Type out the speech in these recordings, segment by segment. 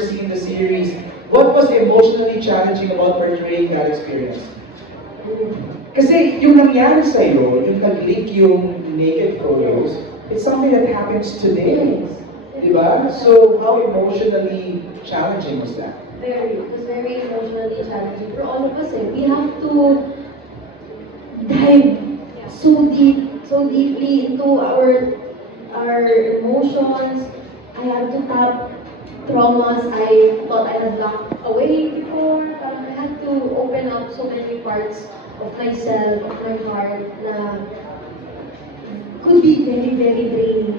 overseeing the series, what was emotionally challenging about portraying that experience? Kasi yung nangyari sa'yo, yung nag-leak yung naked photos, it's something that happens today. Diba? So, how emotionally challenging was that? Very. It was very emotionally challenging for all of us. We have to dive so deeply into our emotions. I had to tap traumas I thought I had locked away before. I had to open up so many parts of myself, of my heart, na could be very, very draining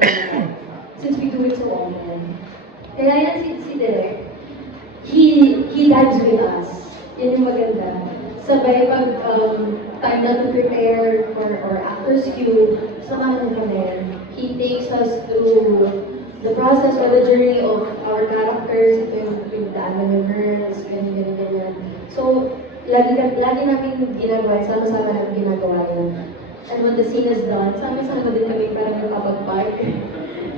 since we do it so often. Kaya yan si Derek, he dives with us. Yan yung maganda. Sabay pag time na to prepare for our actors queue, samahan kami. He takes us through the process or the journey of our characters, ito yung daan ng girls, ganyan. So, lagi namin ginagawa, sama-sama namin ginagawa yun. And when the scene is done, sama-sama din kami parang nakapag-park.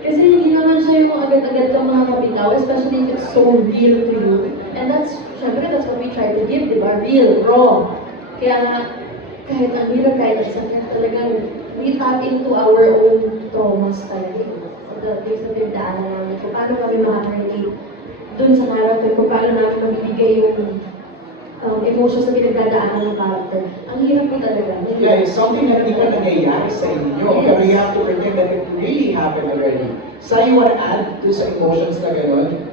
Kasi hindi naman siya yung agad-agad kang makakabitaw, especially if it's so real to you. And syempre, that's what we try to give, di ba? Real, raw. Kaya nga, kahit ang hirap, kahit ang sakit, talagang we tap into our own traumas talaga. Things na pinagdaanan namin, kung paano kami makaka-relate dun sa character, kung paano namin mabibigay yung emotions na pinagdadaanan ng character. Ang hirap po talaga. Yeah, it's something that hindi pa nangyayari sa inyo, pero you have to pretend that it really happened already. So, you want to add to sa emotions na gano'n?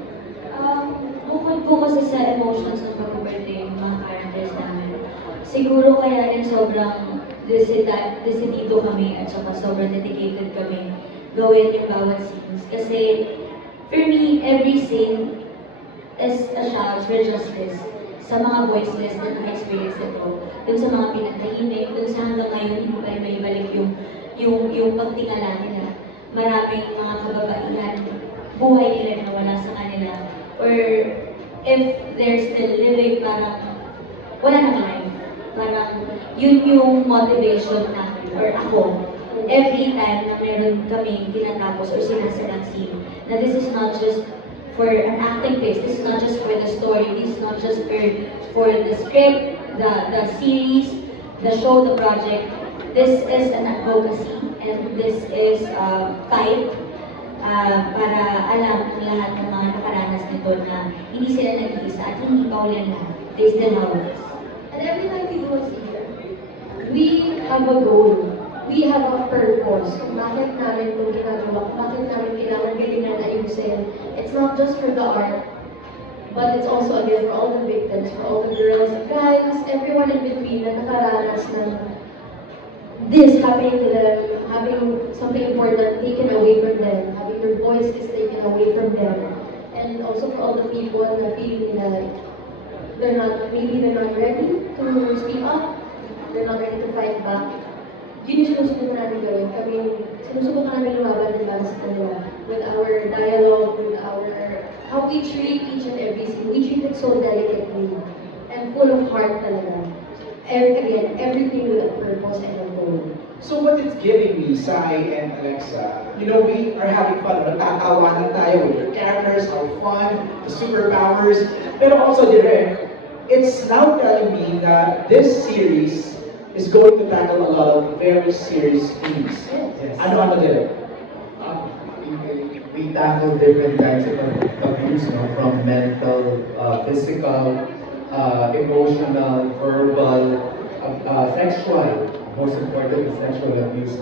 Bukod po kasi sa emotions ng pag-birthday yung mga characters namin, siguro kaya rin sobrang decidido kami at saka sobrang dedicated kami gawin yung bawat scenes. Kasi, for me, every scene is a shout for justice sa mga voiceless na naka-experience ito, dun sa mga pinagtahimik, dun sa hanggang ngayon hindi tayo maibalik yung pagtingala nila. Maraming mga kababaihan, buhay nila na wala sa kanila. Or if they're still living, parang wala nang life. Parang yun yung motivation namin, or ako, every time na meron kami tinatapos or sinasalang scene, na this is not just for an acting place, this is not just for the story, this is not just for the script, the series, the show, the project. This is an advocacy and this is a fight para alam ng lahat ng mga nakaranas nito na hindi sila nag-iisa at hindi pa ulit lahat. They still have us. And every time we do a scene, we have a goal. We have a purpose kung bakit namin itong ginagawa, kung bakit namin kailangan galingan ayusin. It's not just for the art, but it's also again for all the victims, for all the girls, guys, everyone in between na nakaranas ng this happening to them, having something important taken away from them, having their voice is taken away from them. And also for all the people na feeling that maybe they're not ready to speak up, they're not ready to fight back. Yun yung sinusubukan namin gawin. Sinusubukan namin lumaban din para sa kanila with our dialogue, with how we treat each and every scene. We treat it so delicately and full of heart talaga. And again, everything with a purpose and a goal. So what it's giving me, Sai and Alexa, we are having fun. Nagtatawanan tayo with your characters, our fun, the superpowers. Pero also, Direk, it's now telling me that this series is going to tackle a lot of very serious themes. Yes. Ano Direk? We tackle different types of abuse, from mental, physical, emotional, verbal, sexual. Most importantly, sexual abuse.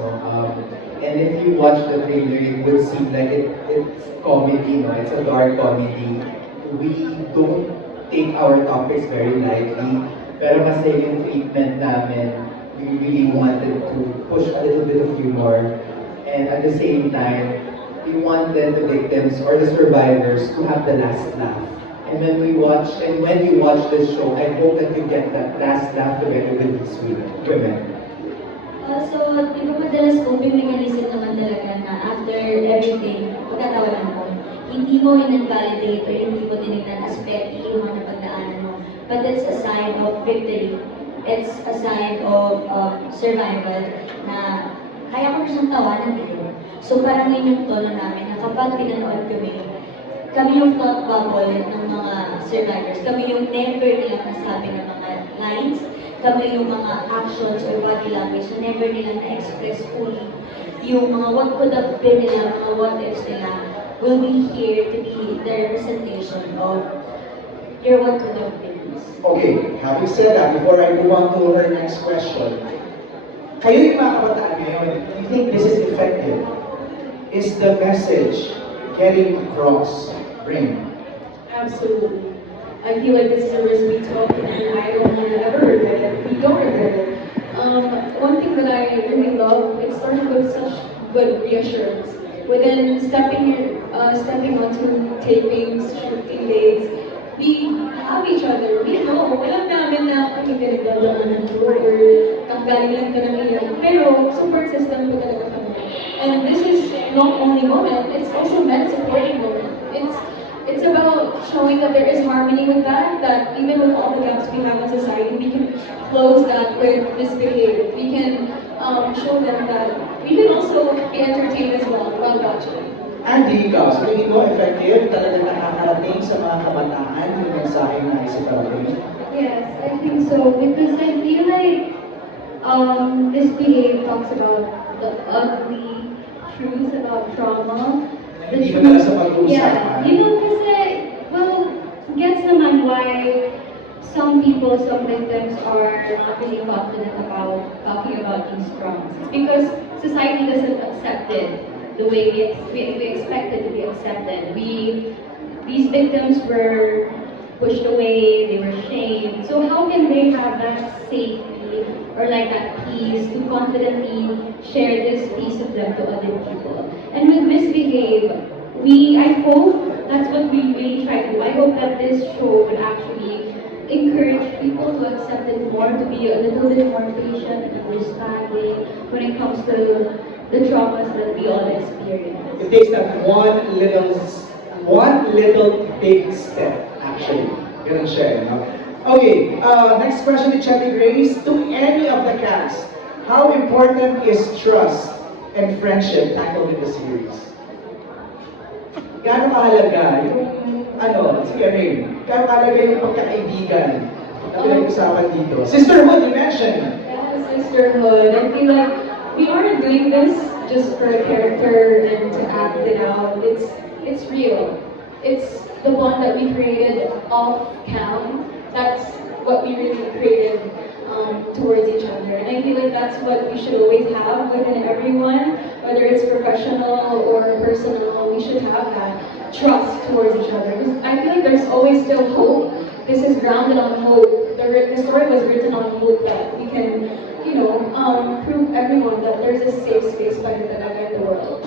And if you watch the trailer, it would seem like it's comedy. It's a dark comedy. We don't take our topics very lightly. Pero kasi yung treatment namin, we really wanted to push a little bit of humor. And at the same time, we wanted the victims or the survivors to have the last laugh. And when you watch this show, I hope that you get that last laugh together with these women. So, di ba madalas coping mechanism naman talaga na after everything, magtatawanan mo. Hindi mo in-validate or hindi mo tinignan as petty yung mga napagdaanan mo. But it's a sign of victory. It's a sign of survival na kaya ko na siyang tawanan din. So parang yun yung tono namin na kapag pinanood kami, kami yung thought bubble ng mga survivors. Kami yung never nilang nasabi ng mga lines. Kami yung mga actions or body language na never nilang na-express fully. Yung mga what could have been nila, mga what ifs nila, will be here to be the representation of your what could have been. Okay, having said that, before I move on to her next question, kayo yung mga kabataan ngayon, do you think this is effective? Is the message getting across, Rain? Absolutely. I feel like this is a risk we took, and I don't want to ever regret it. We don't regret it. One thing that I really love, it started with such good reassurance. Within stepping onto tapings, shooting days, we have each other. We know, alam namin na kami pinagdadaanan ko or galing lang ka ng iyan. Pero support system ko talaga kami. And this is not only women, it's also men supporting women. It's about showing that there is harmony with that even with all the gaps we have in society, we can close that with Misbehave. We can show them that we can also be entertained as well while watching. Andy, ikaw, sa tingin mo effective, talagang nakakarating sa mga kabataan yung mensahe na isiparating? Yes, I think so because I feel like Misbehave talks about the ugly truth about trauma. Hindi mo nila sa pag-uusapan. Yeah, you know, kasi, well, gets naman why some people, some victims are not really confident about talking about these traumas. It's because society doesn't accept it the way we expect it to be accepted. These victims were pushed away, they were shamed. So how can they have that safety or like that peace to confidently share this piece of them to other people? And with Misbehave, I hope that's what we really try to do. I hope that this show would actually encourage people to accept it more, to be a little bit more patient and understanding when it comes to the traumas that we all experience. It takes that one little big step, actually. Ganun siya, no? Okay, next question to Chetty Grace. To any of the cast, how important is trust and friendship tackled in the series? Gaano kahalaga yung, sige Rain, gaano kahalaga yung pagkakaibigan na pinag-usapan dito? Sisterhood, you mentioned. Yeah, sisterhood. I feel like we aren't doing this just for a character and to act it out. It's real. It's the bond that we created off cam. That's what we really created towards each other. And I feel like that's what we should always have within everyone, whether it's professional or personal. We should have that trust towards each other. I feel like there's always still hope. This is grounded on hope. The story was written on hope that we can, prove everyone that there's a safe space pa rin talaga in the world.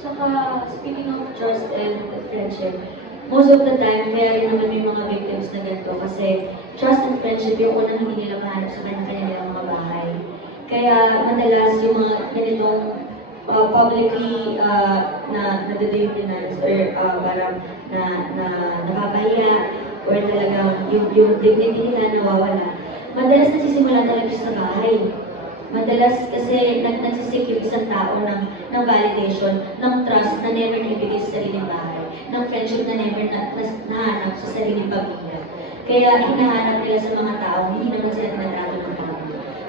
Tsaka, speaking of trust and friendship, most of the time, kaya rin naman may mga victims na ganito kasi trust and friendship yung unang hindi nila mahanap sa kanilang mga bahay. Kaya madalas yung mga ganitong publicly na nadedemonize or parang na napapahiya or talagang yung dignity nila nawawala. Madalas nagsisimula talaga sa bahay. Madalas kasi nagsisik yung isang tao ng validation, ng trust na never naibigay sa sariling bahay, ng friendship na never nahanap sa sariling pamilya. Kaya hinahanap nila sa mga tao, hindi naman sila tinatrato ng tao.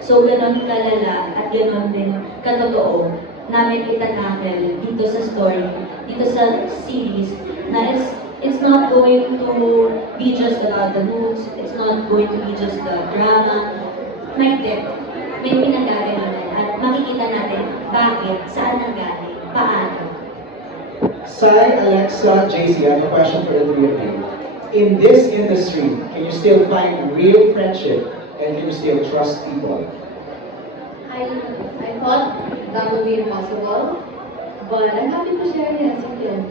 So ganon kalala at ganon din katotoo namin itatackle dito sa story, dito sa series, na it's not going to be just about the moves, it's not going to be just the drama. May depth, may pinagagalingan at makikita natin bakit, saan nanggaling, paano. Sai, Alexa, JC, I have a question for the three of you. In this industry, can you still find real friendship and can you still trust people? I thought that would be impossible, but I'm happy to share yes, you can.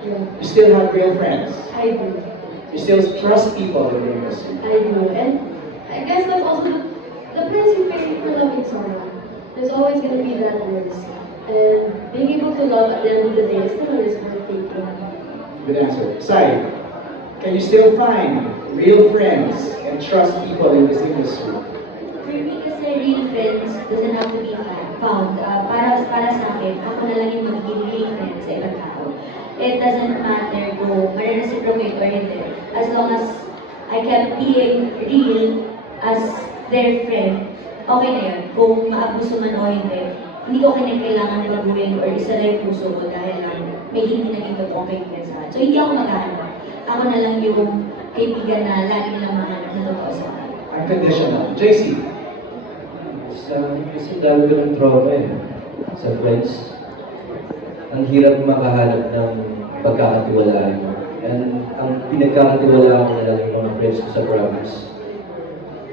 Yeah, You still have real friends? I do. You still trust people in the industry? I do. And I guess that's also the price you pay for loving someone. There's always going to be that risk. And being able to love at the end of the day is still a risk worth taking. Good answer. Sai, can you still find real friends and trust people in this industry? For me kasi real friends doesn't have to be found. Para sa akin, ako na lang yung magiging real friends sa ibang tao. it doesn't matter kung ma-reciprocate or hindi. As long as I kept being real as their friend, okay na yun. Kung maabuso man o hindi ko kailangan baguhin or isara yung puso ko dahil lang may hindi naging totoong kaibigan sa akin. So, hindi ako maghahanap. Ako na lang yung kaibigan na lagi nilang mahanap na totoo sa akin. Unconditional. JC. Kasi dami ko ng trauma sa friends. Ang hirap makahanap ng pagkakatiwalaan mo. And ang pinagkakatiwalaan ko na lang yung mga friends ko sa province.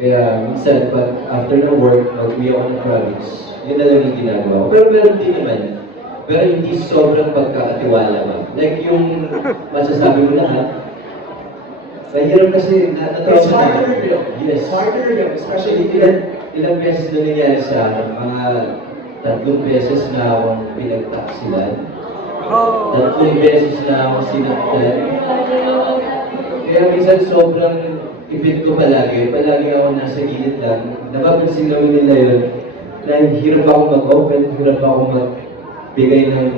Kaya minsan, pag after ng work, mag-uwi ako ng province, yun na lang yung ginagawa ko. Pero meron din naman. Pero hindi sobrang pagkakatiwala ba. Like yung masasabi mo lahat, mahirap kasi It's hard to reveal. Yes. It's hard to reveal, especially if you're Ilang beses na nangyari sa akin, mga 3 beses na akong pinagtaksilan. 3 beses na akong sinaktan. Kaya minsan sobrang ipit ko palagi ako nasa gilid lang. Napapansin naman nila yun, na hirap ako mag-open, hirap ako magbigay ng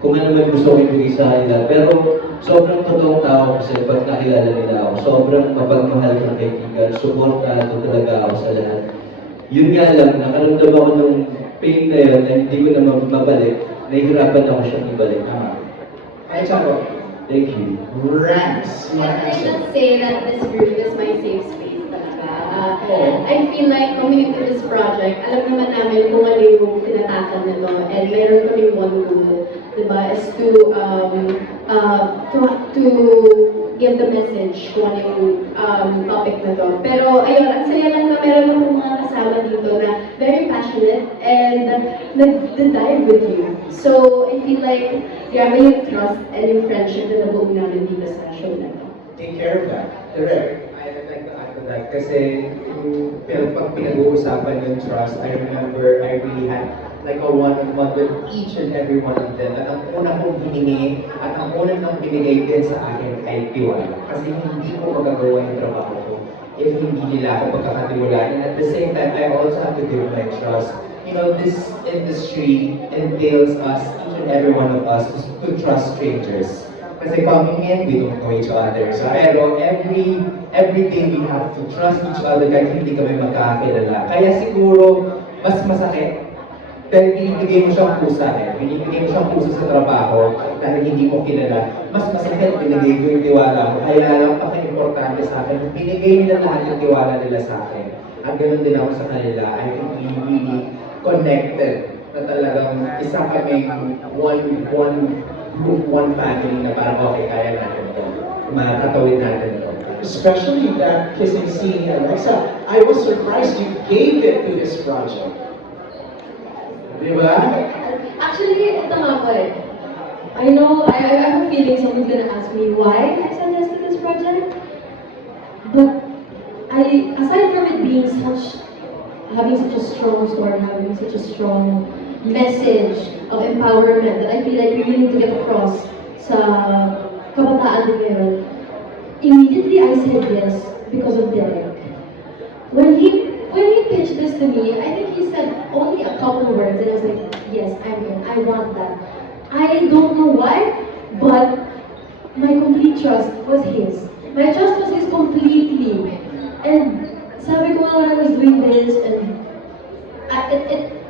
kung ano man gusto ko ibigay sa kanila. Pero sobrang totoong tao kasi pag nakilala nila ako, sobrang mapagmahal ng kaibigan, suportado talaga ako sa lahat. Yun nga lang, nakaramdam ako ng pain na yun na hindi ko na mabalik, nahihirapan ako siyang ibalik. Ay, Charo. Thank you. Rants. You wanna I answer? just say that this group is my safe space talaga. I feel like coming into this project, alam naman namin kung ano yung tinatakan nito. And meron kami one goal, diba, is to give the message kung ano yung topic na to. Pero ayun, ang saya lang na meron akong mga kasama dito na very passionate and nag-dive with you. So I feel like grabe yung trust and yung friendship na nabuo namin dito sa show na to. Take care of that. Direct. I'd like to add to that kasi pag pinag-uusapan yung trust, I remember I really had like a one-on-one with each and every one of them. At ang una kong hiningi at ang una nang binigay din sa akin ay tiwala. Kasi hindi ko magagawa yung trabaho ko if hindi nila ako pagkakatiwalaan. And at the same time, I also have to give my trust. You know, this industry entails us, each and every one of us, to trust strangers. Kasi coming in, we don't know each other. So, pero every day we have to trust each other kahit hindi kami magkakilala. Kaya siguro, mas masakit dahil binibigay mo siyang pusa binibigay mo siyang pusa sa trabaho dahil hindi mo kilala. Mas masakit binigay ko yung tiwala mo. Kaya lang paka-importante sa akin, binigay nila lahat yung tiwala nila sa akin. At ganoon din ako sa kanila. I think we really connected na talagang isa kaming one group, one family na parang okay, kaya natin ito. Makakatawid natin ito. Especially that kissing scene, Alexa. I was surprised you gave it to this project. Di ba? Actually, ito nga po eh. I know, I have a feeling someone's gonna ask me why I said yes to this project. But aside from it being having such a strong story, having such a strong message of empowerment that I feel like we really need to get across sa kabataan din ngayon, immediately I said yes because of Derek. When he pitched this to me, I think he said only a couple of words and I was like, yes, I'm in, I want that. I don't know why, but my complete trust was his. My trust was his completely. And sabi ko when I was doing this, and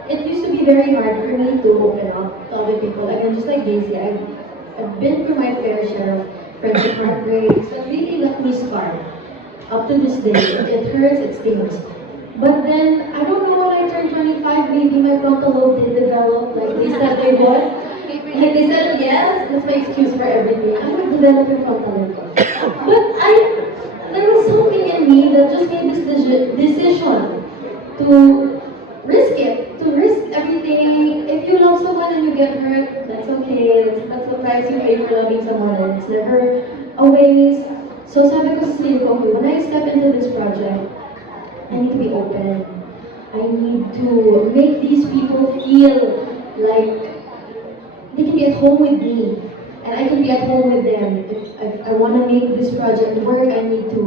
it used to be very hard for me to open up to other people. Again, just like Daisy, I've been through my fair share of friendship heartbreaks that really left me scarred. Up to this day, it hurts, it stings. But then, I don't know, when I turned 25, maybe my frontal lobe did develop, like they said they would. Like they said, yes, that's my excuse for everything. I'm a developing frontal lobe. But there was something in me that just made this decision to risk it, to risk everything. If you love someone and you get hurt, that's okay. That's the price you pay for loving someone, and it's never a waste. So sabi ko sa sarili ko, okay, when I step into this project, I need to be open. I need to make these people feel like they can be at home with me. And I can be at home with them. If I want to make this project work, I need to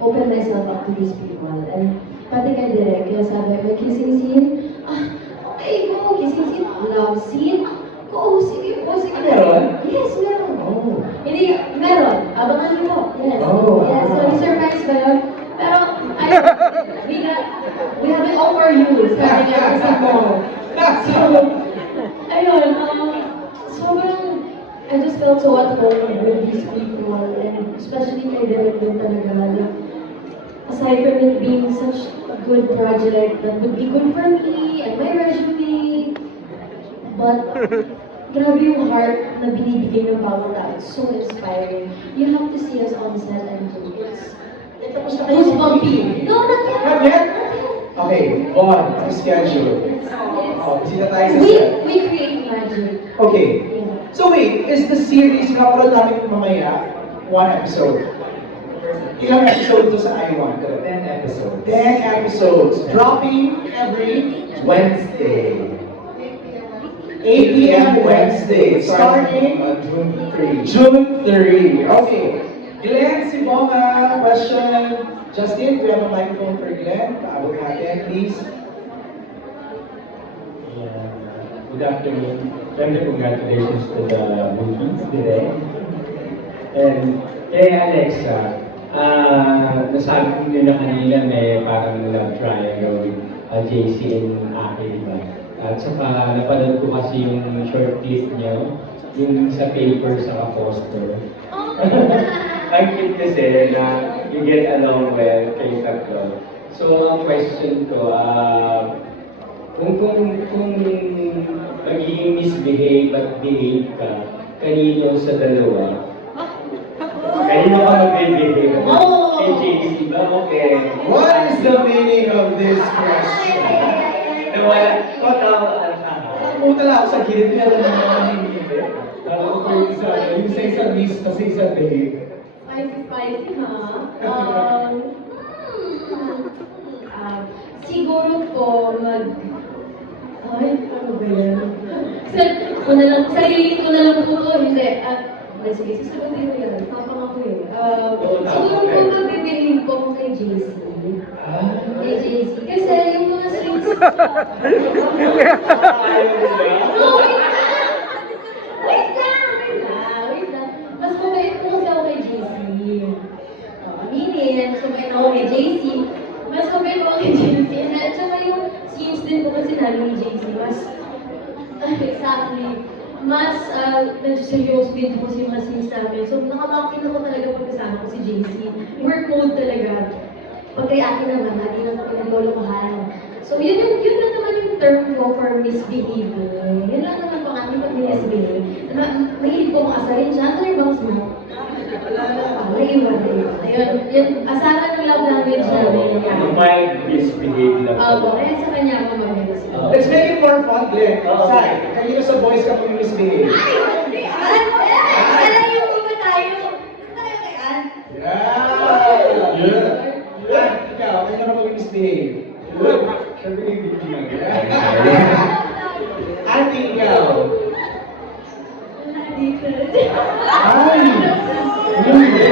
open myself up to these people. And pati kay Direk, kaya sabi, may kissing scene, okay, go, kissing scene, love scene, go, sige po, sige. Meron? Yes, meron. Hindi, meron. Abangan niyo po. Yes. Oh, Yes, so may surprise ba yun? Pero, we have it all for you. Sabi nga sa mo. So, ayun, sobrang, I just felt so at home with these people, and especially kay Derek din talaga. Aside from it being such a good project that would be good for me and my resume, but grabe yung heart na binibigay ng bawat tao. It's so inspiring. You have to see us on set and do it. It's Tapos na kayo Who's bumpy? No, not yet. Not yet? Okay, Von, schedule. Oh, bisita tayo sa We, set. we create magic. Okay. Yeah. So wait, is the series napanood namin mamaya 1 episode? Ilang episode to sa I-1? 10 episodes. 10 episodes. Dropping every Wednesday. 8 p.m. Wednesday. Starting June 3. June 3. Okay. Glenn, si Bonga, question. Justin, we have a microphone for Glenn. Paabot natin, please. Good afternoon. Siyempre, congratulations to the movies today. And kay Alexa, nasabi niyo na kanina may parang love triangle with JC and Aki, diba? At saka napanood ko kasi yung short clip niyo, yung sa paper sa poster. Ang cute kasi na you get along well kayo tatlo. So, ang question ko, kung magiging misbehave at behave ka, kanino sa dalawa? Kanino ka mag-behave? Oh! Kay JC ba? Okay. What is the meaning of this question? Nawala. Total. Pumunta lang ako sa gilid niya na naman Yung sa isang miss, kasi isang behave. Spicy, ha? Siguro po ay, ano ba yan? Sarili ko na lang po to, hindi. Sige, sasagutin ko yan. Papang ako eh. Siguro po magbibigay po ko kay JC. Kay JC. Kasi yung mga scenes No, wait lang. Mas mabait po kasi ako kay JC. Aminin, mas mabait ako kay JC. Mas mabait ako kay JC. At saka yung scenes din po kasi namin ni JC, mas, exactly, mas, medyo seryoso din po kasi yung mga scenes namin. So, nakamakin ako talaga pagkasama ko si JC. Work mode talaga. Pag kay akin naman, lagi lang ako naglolokohan. So, yun lang naman yung term ko for misbehaving. Yun lang naman po ang aking pag-misbehave. Mahilig po akong asarin siya. Ano yung bangs mo? Naiwan. Ayun, yun, asaran ng love language namin. Mild misbehave lang. Kaya sa kanya ako mag-misbehave. Let's make it more fun, Glenn. Sai, kanino sa boys ka pong misbehave? Malayo ko ba tayo? Tayo kaya? Yeah! Ikaw, kanino ka pong misbehave? Siyempre yung bigyan. Ate, ikaw. Ay! Hindi.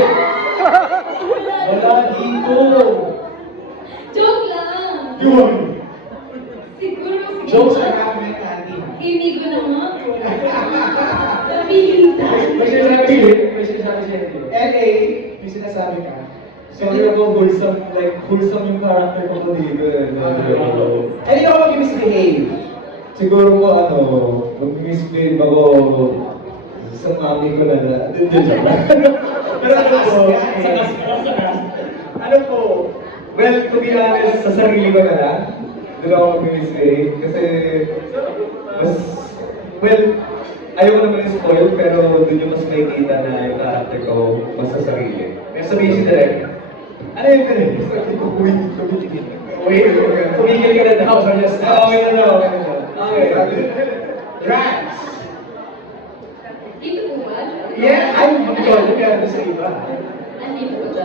Wala dito. Joke lang! Yun. Siguro. Jokes are happening, Andy. Hindi ko na nga. Napilitan. May sinasabi siya. LA, may sinasabi ka. Sorry ako, wholesome yung character ko dito. Kanino ka mag-misbehave? Siguro po mag-misbehave ako sa mami ko na Pero ano po? Ano po? Well, to be honest, sa sarili ko na lang, doon ako mag-misbehave. Kasi, ayaw ko naman spoil, pero doon yung mas makikita na yung character ko mas sa sarili. Kaya sabihin si Direk, ano yung ganun? Sabi ko, tumigil ka na daw. Okay na daw. Okay. Drax! Dito po ba? Yeah, ay, magkakaroon ka sa iba. Andito po ba?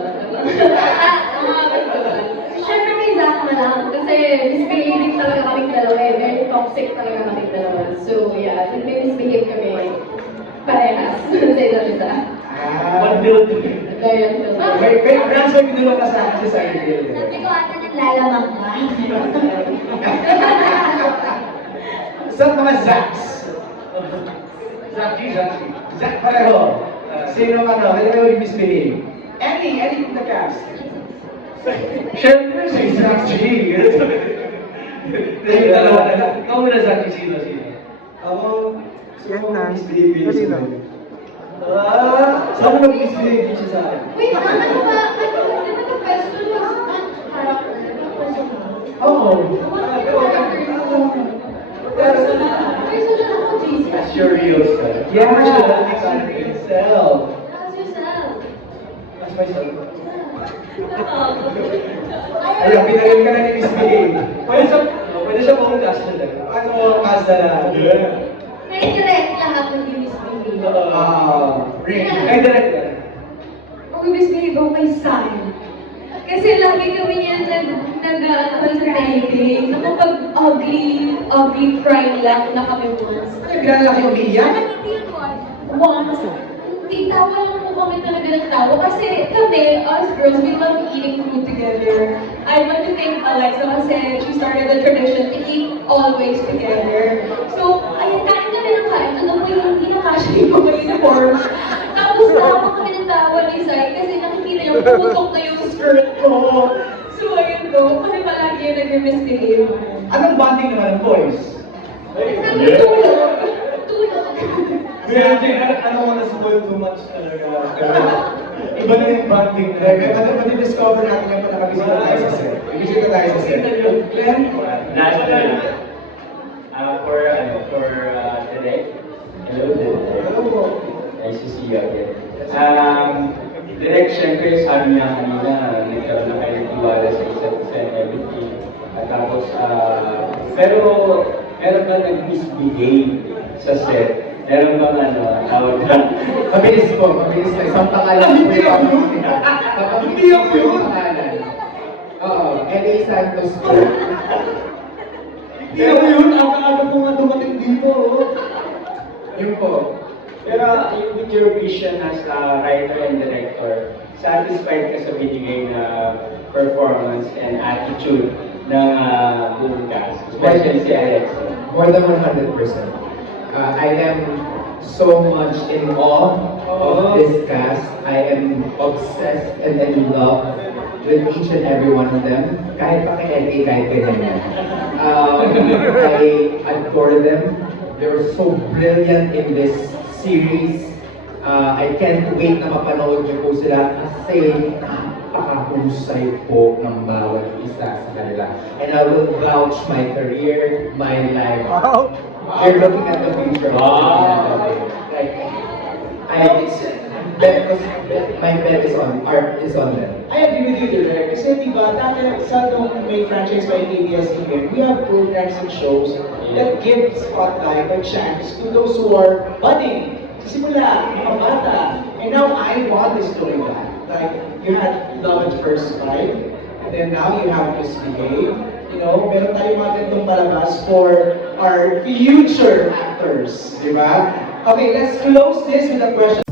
Siyempre may Zach na lang. Kasi misbehaving talaga kaming dalawa eh. Very toxic talaga kaming dalawa. So yeah, may misbehave kami parehas sa isa't isa. Very unfiltered. Drax, may pinuha ka sa akin sa sarili. Sabi ko ata naglalamang ka. Saan mga Zax? Zack pareho. Sino ano misbehave? Any from the cast? Siyempre, si Zach G. Kayo dalawa na lang. Ikaw muna, Zach G. Sino? Ako, gusto ko misbehave yun sa akin. Saan ko nag-misbehave yun siya sa akin? Wait, ano ba? Di ba the question was not character, not personal? Oo. What character is personal? Personal ako, JC. That's your real self. Yeah, That's your real self. How's yourself? That's myself. Ayun, pinagaling ka na ni misbehave. Pwede siya pong cast na lang. Ano, cast na lang? May direct lahat ng misbehave. Ring. Ay, direct lang. Mag-misbehave ako kay Sai. Kasi lagi kami niyan nag-ano sa taping. Naku, pag ugly crying laugh na kami once. Ano, bilang laki umiiyak? Once, hindi tawa lang po kami talaga ng tawa. Kasi kami, us girls, we love eating food together. I want to thank Alexa kasi she started the tradition to eat always together. So, ayun, kain kami ng kain. To the point na hindi na kasha yung mga uniform. Tapos tawa kami ng tawa ni Sai kasi nakikita niya pumutok na yung skirt ko. So, ayun to, kami palagi yung nag-misbehave. Anong bonding naman ng boys? Sabi, tulog. Tulog. Ano mo na-spoil too much talaga. Iba na yung banding Ano discover natin yung pagkakabisita tayo sa set? Ibisita tayo sa set. Glenn? Last na lang. For today. Hello. Hello. Nice to see you again. Direct, syempre, sabi niya kanina, nagkaroon na kayo ng tiwala sa isa't isa and everything. At tapos, pero, meron ba nag-misbehave sa set? Meron ba tawag na? Mabilis po, mabilis na. Isang pangalan po yung pamilya. Hindi ako yun. Pangalan. Oo, L.A. Santos po. Hindi ako yun. Aga-aga ko nga dumating dito. Yun po. Pero with your vision as a writer and director, satisfied ka sa binigay na performance and attitude ng buong cast, especially si Alexa. More than 100%. I am so much in awe of this cast. I am obsessed and in love with each and every one of them. Kahit pa kay LA, kahit kay Nene. I adore them. They're so brilliant in this series. I can't wait na mapanood niyo po sila kasi napakahusay po ng bawat isa sa kanila. And I will vouch my career, my life. You're looking at the future. Like, my bet is on them. I agree with you, Direk. Kasi diba, dati sa nung may franchise by ABS-CBN, we have programs and shows that give spotlight or chance to those who are budding. Sa simula, mga bata. And now I want is doing that. Like, you had Love at First Sight, and then now you have Misbehave. You know, meron tayong mga ganitong palabas for our future actors. Diba? Okay, let's close this with a question.